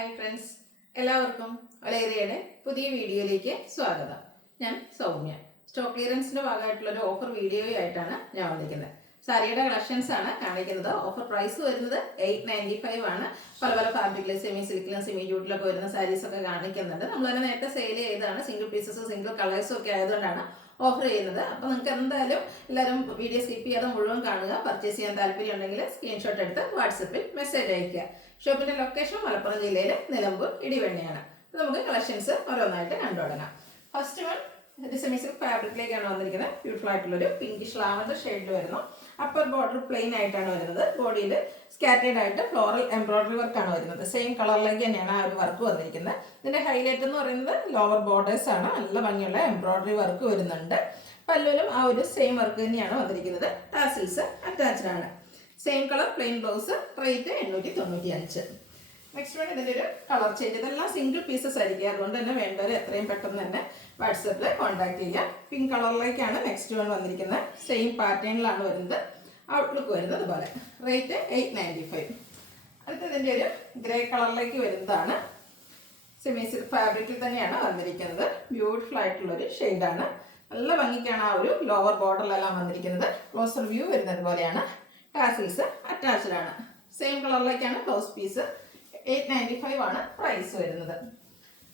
Hi friends, എല്ലാവർക്കും ഒലേറിയയുടെ പുതിയ വീഡിയോയിലേക്ക് സ്വാഗതം. ഞാൻ സൗമ്യ. സ്റ്റോക്ക് ക്ലിയറൻസിന്റെ ഭാഗമായിട്ടുള്ളൊരു ഓഫർ വീഡിയോ ആയിട്ടാണ് ഞാൻ വന്നിരിക്കുന്നത്. സാരിയുടെ കളക്ഷൻസ് ആണ് കാണിക്കുന്നത്. ഓഫർ പ്രൈസ് വരുന്നത് 895 ആണ്. പല പല ഫാബ്രിക്കിലും സെമി സിൽക്കിലും സെമി ജൂട്ടിലൊക്കെ വരുന്ന സാരീസ് ഒക്കെ കാണിക്കുന്നുണ്ട്. നമ്മൾ തന്നെ നേരത്തെ സെയിൽ ചെയ്തതാണ്. സിംഗിൾ പീസസ് സിംഗിൾ കളേഴ്സും ഒക്കെ ആയതുകൊണ്ടാണ് ഓഫർ ചെയ്യുന്നത്. അപ്പോൾ നിങ്ങൾക്ക് എന്തായാലും എല്ലാവരും വീഡിയോ സ്കിപ്പ് ചെയ്യാതെ മുഴുവൻ കാണുക. പർച്ചേസ് ചെയ്യാൻ താല്പര്യം ഉണ്ടെങ്കിൽ സ്ക്രീൻഷോട്ട് എടുത്ത് വാട്സപ്പിൽ മെസ്സേജ് അയയ്ക്കുക. ഷോപ്പിന്റെ ലൊക്കേഷൻ മലപ്പുറം ജില്ലയിലെ നിലമ്പൂർ ഇടിവെണ്ണയാണ്. നമുക്ക് കളക്ഷൻസ് ഓരോന്നായിട്ട് കണ്ടു തുടങ്ങാം. ഫസ്റ്റ് വൺ ഇത് സെമി സിൽക്ക് ഫാബ്രിക്കിലേക്കാണ് വന്നിരിക്കുന്നത്. ബ്യൂട്ടിഫുൾ ആയിട്ടുള്ളൊരു പിങ്കിഷ് ലാവൻഡർ ഷെയ്ഡിൽ വരുന്നു. അപ്പർ ബോർഡർ പ്ലെയിൻ ആയിട്ടാണ് വരുന്നത്. ബോഡിയിൽ സ്കാറ്റേഡ് ആയിട്ട് ഫ്ലോറൽ എംബ്രോയിഡറി വർക്കാണ് വരുന്നത്. സെയിം കളറിലേക്ക് തന്നെയാണ് ആ ഒരു വർക്ക് വന്നിരിക്കുന്നത്. ഇതിന്റെ ഹൈലൈറ്റ് എന്ന് പറയുന്നത് ലോവർ ബോർഡേഴ്സ് ആണ്. നല്ല ഭംഗിയുള്ള എംബ്രോയിഡറി വർക്ക് വരുന്നുണ്ട്. പല്ലുവിലും ആ ഒരു സെയിം വർക്ക് തന്നെയാണ് വന്നിരിക്കുന്നത്. ടാസിൽസ് അറ്റാച്ച്ഡ് ആണ്. Same colour plain blouse. Rate 895. Next one ഇതിൻ്റെ ഒരു കളർ ചേഞ്ച്. ഇതെല്ലാം സിംഗിൾ പീസസ് ആയിരിക്കും. അതുകൊണ്ട് തന്നെ വേണ്ടവർ എത്രയും പെട്ടെന്ന് തന്നെ വാട്സപ്പിൽ കോൺടാക്ട് ചെയ്യുക. പിങ്ക് കളറിലേക്കാണ് നെക്സ്റ്റ് വൺ വന്നിരിക്കുന്നത്. സെയിം പാറ്റേണിലാണ് വരുന്നത്. ഔട്ട്ലുക്ക് വരുന്നത് പോലെ. റേറ്റ് 895. അടുത്ത ഇതിൻ്റെ ഒരു ഗ്രേ കളറിലേക്ക് വരുന്നതാണ്. സെമി സിൽക്ക് ഫാബ്രിക്കിൽ തന്നെയാണ് വന്നിരിക്കുന്നത്. ബ്യൂട്ടിഫുൾ ആയിട്ടുള്ളൊരു ഷെയ്ഡാണ്. നല്ല ഭംഗിക്കാണ് ആ ഒരു ലോവർ ബോർഡറിലെല്ലാം വന്നിരിക്കുന്നത്. ക്ലോസർ വ്യൂ വരുന്നത് പോലെയാണ്. ടാസിൽസ് അറ്റാച്ച്ഡ് ആണ്. സെയിം കളറിലേക്കാണ് ബ്ലൗസ് പീസ്. 895 ആണ് പ്രൈസ് വരുന്നത്.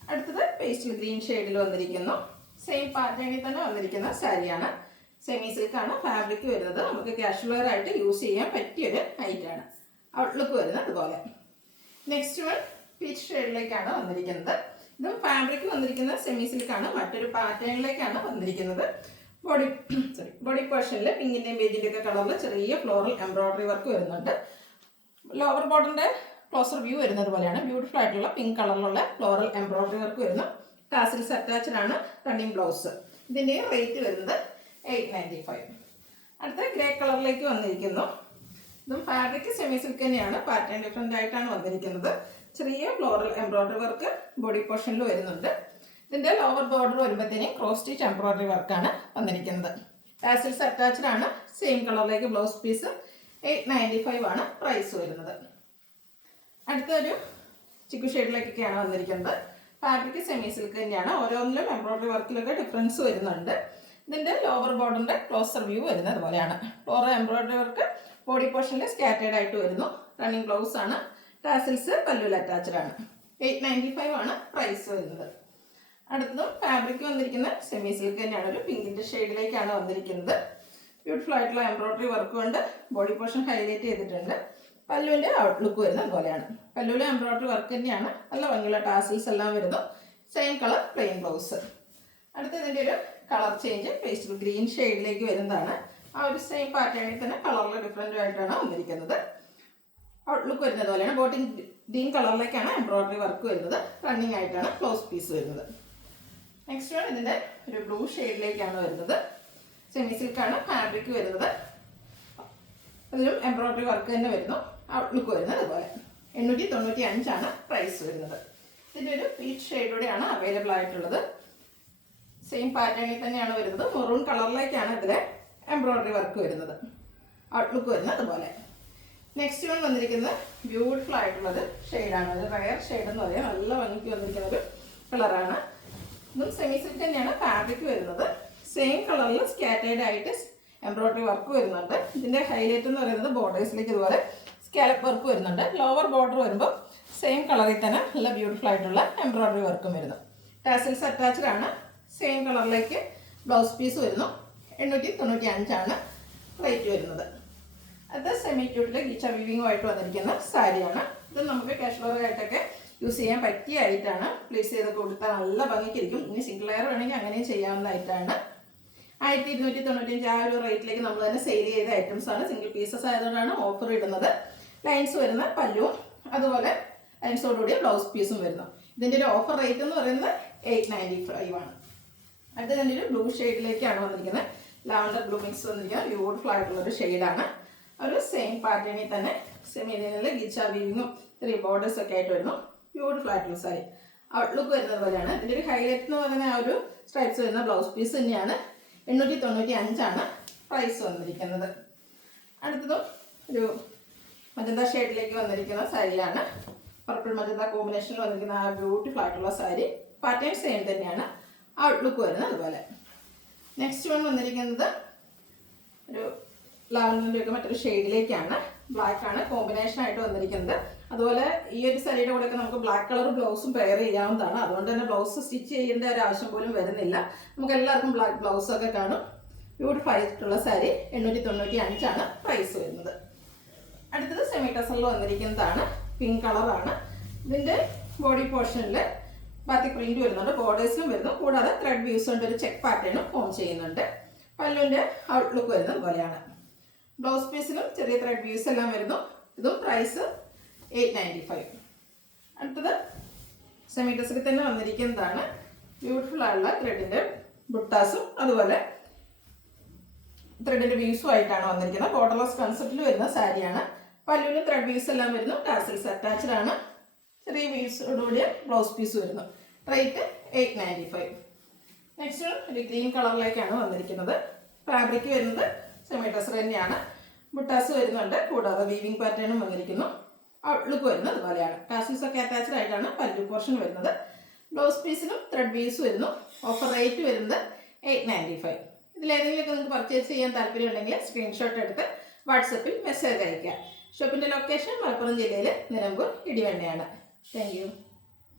അടുത്തത് പേസ്റ്റൽ ഗ്രീൻ ഷെയ്ഡിൽ വന്നിരിക്കുന്നു. സെയിം പാറ്റേണിൽ തന്നെ വന്നിരിക്കുന്ന സാരിയാണ്. സെമി സിൽക്കാണ് ഫാബ്രിക് വരുന്നത്. നമുക്ക് കാഷ്വൽ വെയർ ആയിട്ട് യൂസ് ചെയ്യാൻ പറ്റിയൊരു ഐറ്റാണ്. ഔട്ട്ലുക്ക് വരുന്നത് അതുപോലെ. നെക്സ്റ്റ് വൺ പീച്ച് ഷെയ്ഡിലേക്കാണ് വന്നിരിക്കുന്നത്. ഇതും ഫാബ്രിക് വന്നിരിക്കുന്നത് സെമി സിൽക്കാണ്. മറ്റൊരു പാറ്റേണിലേക്കാണ് വന്നിരിക്കുന്നത്. ബോഡി പോർഷനിൽ പിങ്കിൻ്റെയും ബേജിൻ്റെ ഒക്കെ കളറിൽ ചെറിയ ഫ്ലോറൽ എംബ്രോയിഡറി വർക്ക് വരുന്നുണ്ട്. ലോവർ ബോർഡറിൻ്റെ ക്ലോസർ വ്യൂ വരുന്നത് പോലെയാണ്. ബ്യൂട്ടിഫുൾ ആയിട്ടുള്ള പിങ്ക് കളറിലുള്ള ഫ്ലോറൽ എംബ്രോയിഡറി വർക്ക് വരുന്നു. ടാസിൽസ് അറ്റാച്ച്ഡ് ആണ്. Running blouse. ഇതിൻ്റെ റേറ്റ് വരുന്നത് 895. അടുത്ത ഗ്രേ കളറിലേക്ക് വന്നിരിക്കുന്നു. ഇതും ഫാബ്രിക് സെമി സിൽക്ക് തന്നെയാണ്. പാറ്റേൺ ഡിഫറെൻ്റ് ആയിട്ടാണ് വന്നിരിക്കുന്നത്. ചെറിയ ഫ്ലോറൽ എംബ്രോയിഡറി വർക്ക് ബോഡി പോർഷനിൽ വരുന്നുണ്ട്. ഇതിൻ്റെ ലോവർ ബോർഡർ വരുമ്പോഴത്തേനും ക്രോസ് സ്റ്റിച്ച് എംബ്രോയിഡറി വർക്കാണ് വന്നിരിക്കുന്നത്. ടാസിൽസ് അറ്റാച്ച്ഡ് ആണ്. സെയിം കളറിലേക്ക് ബ്ലൗസ് പീസ്. 895 ആണ് പ്രൈസ് വരുന്നത്. അടുത്തൊരു ചിക്കു ഷെയ്ഡിലേക്കൊക്കെയാണ് വന്നിരിക്കുന്നത്. ഫാബ്രിക് സെമി സിൽക്ക് തന്നെയാണ്. ഓരോന്നിലും എംബ്രോയിഡറി വർക്കിലൊക്കെ ഡിഫറൻസ് വരുന്നുണ്ട്. ഇതിൻ്റെ ലോവർ ബോർഡറിൻ്റെ ക്ലോസർ വ്യൂ വരുന്നത് പോലെയാണ്. ഫ്ലോറൽ എംബ്രോയിഡറി വർക്ക് ബോഡി പോർഷനിൽ സ്കാറ്റേഡ് ആയിട്ട് വരുന്നു. റണ്ണിങ് ബ്ലൗസ് ആണ്. ടാസിൽസ് പല്ലുവിൽ അറ്റാച്ച്ഡ് ആണ്. 895 ആണ് പ്രൈസ് വരുന്നത്. അടുത്തതും ഫാബ്രിക് വന്നിരിക്കുന്ന സെമി സിൽക്ക് തന്നെയാണ്. ഒരു പിങ്കിൻ്റെ ഷെയ്ഡിലേക്കാണ് വന്നിരിക്കുന്നത്. ബ്യൂട്ടിഫുൾ ആയിട്ടുള്ള എംബ്രോയിഡറി വർക്ക് കൊണ്ട് ബോഡി പോർഷൻ ഹൈലൈറ്റ് ചെയ്തിട്ടുണ്ട്. പല്ലുവിൻ്റെ ഔട്ട്ലുക്ക് വരുന്നത് പോലെയാണ്. പല്ലുവിലെ എംബ്രോയിഡറി വർക്ക് തന്നെയാണ്. നല്ല ഭംഗിയുള്ള ടാസിൽസ് എല്ലാം വരുന്നു. Same colour plain blouse. അടുത്ത ഇതിൻ്റെ ഒരു കളർ ചേഞ്ച് പേസ്റ്റൽ ഗ്രീൻ ഷെയ്ഡിലേക്ക് വരുന്നതാണ്. ആ ഒരു സെയിം പാറ്റേണിൽ തന്നെ കളറിൽ ഡിഫറെൻ്റ് ആയിട്ടാണ് വന്നിരിക്കുന്നത്. ഔട്ട്ലുക്ക് വരുന്നത് പോലെയാണ്. ബോട്ടിൽ ഗ്രീൻ കളറിലേക്കാണ് എംബ്രോയിഡറി വർക്ക് വരുന്നത്. റണ്ണിങ് ആയിട്ടാണ് ബ്ലൗസ് പീസ് വരുന്നത്. നെക്സ്റ്റ് വൺ ഇതിൻ്റെ ഒരു ബ്ലൂ ഷെയ്ഡിലേക്കാണ് വരുന്നത്. സെമി സിൽക്കാണ് ഫാബ്രിക് വരുന്നത്. അതിലും എംബ്രോയിഡറി വർക്ക് തന്നെ വരുന്നു. ഔട്ട്ലുക്ക് വരുന്നത് അതുപോലെ. 895 ആണ് പ്രൈസ് വരുന്നത്. ഇതിൻ്റെ ഒരു പീച്ച് ഷെയ്ഡോടെയാണ് അവൈലബിൾ ആയിട്ടുള്ളത്. സെയിം പാറ്റേണിൽ തന്നെയാണ് വരുന്നത്. മെറൂൺ കളറിലേക്കാണ് ഇതിലെ എംബ്രോയിഡറി വർക്ക് വരുന്നത്. ഔട്ട്ലുക്ക് വരുന്നത് അതുപോലെ. നെക്സ്റ്റ് വൺ വന്നിരിക്കുന്നത് ബ്യൂട്ടിഫുൾ ആയിട്ടുള്ളത് ഷെയ്ഡാണ്. ഒരു റയർ ഷെയ്ഡ് എന്ന് പറയാം. നല്ല ഭംഗിക്ക് വന്നിരിക്കുന്ന ഒരു കളറാണ്. ഇതും സെമി സിൽക്ക് തന്നെയാണ് ഫാബ്രിക് വരുന്നത്. സെയിം കളറിൽ സ്കാറ്റേഡ് ആയിട്ട് എംബ്രോയിഡറി വർക്ക് വരുന്നുണ്ട്. ഇതിൻ്റെ ഹൈലൈറ്റ് എന്ന് പറയുന്നത് ബോർഡേഴ്സിലേക്ക് ഇതുപോലെ സ്കാലപ്പ് വർക്ക് വരുന്നുണ്ട്. ലോവർ ബോർഡർ വരുമ്പോൾ സെയിം കളറിൽ തന്നെ നല്ല ബ്യൂട്ടിഫുൾ ആയിട്ടുള്ള എംബ്രോയിഡറി വർക്കും വരുന്നു. ടാസിൽസ് അറ്റാച്ച്ഡ് ആണ്. സെയിം കളറിലേക്ക് ബ്ലൗസ് പീസ് വരുന്നു. 895 ആണ് റേറ്റ് വരുന്നത്. അത് സെമി ക്യൂട്ടിലെ ഗീച്ച വീവിങ്ങുമായിട്ട് വന്നിരിക്കുന്ന സാരിയാണ്. ഇത് നമുക്ക് കാഷ്വൽ ആയിട്ടൊക്കെ യൂസ് ചെയ്യാൻ പറ്റിയ ആയിട്ടാണ്. പ്ലേസ് ചെയ്ത് കൊടുത്താൽ നല്ല ഭംഗിക്കിരിക്കും. ഇനി സിംഗിൾ ലെയർ വേണമെങ്കിൽ അങ്ങനെയും ചെയ്യാവുന്നതായിട്ടാണ്. 1295 ആ ഒരു റേറ്റിലേക്ക് നമ്മൾ തന്നെ സെയിൽ ചെയ്ത ഐറ്റംസ് ആണ്. സിംഗിൾ പീസസ് ആയതുകൊണ്ടാണ് ഓഫർ ഇടുന്നത്. ലൈൻസ് വരുന്ന പല്ലുവും അതുപോലെ ലൈൻസോടുകൂടി ബ്ലൗസ് പീസും വരുന്നു. ഇതിൻ്റെ ഒരു ഓഫർ റേറ്റ് എന്ന് പറയുന്നത് 895 ആണ്. അടുത്ത തന്നെ ഒരു ബ്ലൂ ഷെയ്ഡിലേക്കാണ് വന്നിരിക്കുന്നത്. ലാവൻഡർ ബ്ലൂ മിക്സ് വന്നിരിക്കുന്നത്. ബ്യൂട്ടിഫുൾ ആയിട്ടുള്ളൊരു ഷെയ്ഡാണ്. ഒരു സെയിം പാറ്റേണിൽ തന്നെ സെമിയിൽ ഗിച്ച വീവിങ്ങും 3 ബോർഡേഴ്സ് ഒക്കെ ആയിട്ട് വരുന്നു. ബ്യൂട്ടിഫുൾ ആയിട്ടുള്ള സാരി. ഔട്ട്ലുക്ക് വരുന്നത് പോലെയാണ്. ഇതിൻ്റെ ഒരു ഹൈലൈറ്റ് എന്ന് പറയുന്ന ആ ഒരു സ്ട്രൈപ്സ് വരുന്ന ബ്ലൗസ് പീസ് തന്നെയാണ്. 895 ആണ് പ്രൈസ് അടുത്തതും ഒരു മജന്ത ഷെയ്ഡിലേക്ക് വന്നിരിക്കുന്ന സാരിയാണ്. പർപ്പിൾ മജന്ത കോമ്പിനേഷനിൽ വന്നിരിക്കുന്ന ആ ബ്യൂട്ടിഫുൾ ആയിട്ടുള്ള സാരി. പാറ്റേൺ സെയിം തന്നെയാണ്, ഔട്ട്ലുക്ക് വരുന്നത് അതുപോലെ. നെക്സ്റ്റ് വൺ വന്നിരിക്കുന്നത് ഒരു ലാവൻഡറിൻ്റെ ഒക്കെ മറ്റൊരു ഷെയ്ഡിലേക്കാണ്. ബ്ലാക്ക് ആണ് കോമ്പിനേഷൻ ആയിട്ട് വന്നിരിക്കുന്നത്. അതുപോലെ ഈ ഒരു സാരിയുടെ കൂടെയൊക്കെ നമുക്ക് ബ്ലാക്ക് കളർ ബ്ലൗസും പെയർ ചെയ്യാവുന്നതാണ്. അതുകൊണ്ട് തന്നെ ബ്ലൗസ് സ്റ്റിച്ച് ചെയ്യേണ്ട ഒരു ആവശ്യം പോലും വരുന്നില്ല. നമുക്ക് എല്ലാവർക്കും ബ്ലാക്ക് ബ്ലൗസൊക്കെ കാണും. ബ്യൂട്ടിഫുൾ ആയിട്ടുള്ള സാരി 895 പ്രൈസ് വരുന്നത്. അടുത്തത് സെമി ടസറിൽ വന്നിരിക്കുന്നതാണ്. പിങ്ക് കളറാണ്. ഇതിൻ്റെ ബോഡി പോർഷനിൽ ബാത്തി പ്രിന്റ് വരുന്നുണ്ട്, ബോർഡേഴ്സിലും വരുന്നു. കൂടാതെ ത്രെഡ് വ്യൂസ് കൊണ്ട് ഒരു ചെക്ക് പാറ്റേണും ഫോം ചെയ്യുന്നുണ്ട്. പല്ലുവിൻ്റെ ഔട്ട്ലുക്ക് വരുന്നത് പോലെയാണ്. ബ്ലൗസ് പീസിലും ചെറിയ ത്രെഡ് വ്യൂസ് എല്ലാം വരുന്നു. ഇതും പ്രൈസ് 895. അടുത്തത് സെമി ടസറിൽ തന്നെ വന്നിരിക്കുന്നതാണ്. ബ്യൂട്ടിഫുൾ ആയിട്ടുള്ള ത്രെഡിൻ്റെ ബുട്ടാസും അതുപോലെ ത്രെഡിൻ്റെ വ്യൂസും ആയിട്ടാണ് വന്നിരിക്കുന്നത്. ബോർഡർലെസ് കൺസെപ്റ്റിൽ വരുന്ന സാരിയാണ്. പല്ലുവിലും ത്രെഡ് വ്യൂസ് എല്ലാം വരുന്നു. ടാസൽസ് അറ്റാച്ച്ഡ് ആണ്. ചെറിയ വ്യൂസോടുകൂടിയ ബ്ലൗസ് പീസ് വരുന്നു. റേറ്റ് 895. നെക്സ്റ്റ് ഒരു ഗ്രീൻ കളറിലേക്കാണ് വന്നിരിക്കുന്നത്. ഫാബ്രിക് വരുന്നത് സെമി ടസർ തന്നെയാണ്. ബുട്ടാസ് വരുന്നുണ്ട്. കൂടാതെ വീവിംഗ് പാറ്റേണും വന്നിരിക്കുന്നു. ഔട്ട്ലുക്ക് വരുന്നത് അതുപോലെയാണ്. ടാസൽസ് ഒക്കെ അറ്റാച്ച്ഡ് ആയിട്ടാണ് പല്ലു പോർഷൻ വരുന്നത്. ബ്ലൗസ് പീസിലും ത്രെഡ് വ്യൂസ് വരുന്നു. ഓഫർ റേറ്റ് വരുന്നത് 895. ഇതിലേതെങ്കിലുമൊക്കെ നിങ്ങൾക്ക് പർച്ചേസ് ചെയ്യാൻ താല്പര്യം ഉണ്ടെങ്കിൽ സ്ക്രീൻഷോട്ട് എടുത്ത് വാട്സപ്പിൽ മെസ്സേജ് അയയ്ക്കുക. ഷോപ്പിൻ്റെ ലൊക്കേഷൻ മലപ്പുറം ജില്ലയിൽ നിലമ്പൂർ ഇടിവണ്ണയാണ്. Thank you.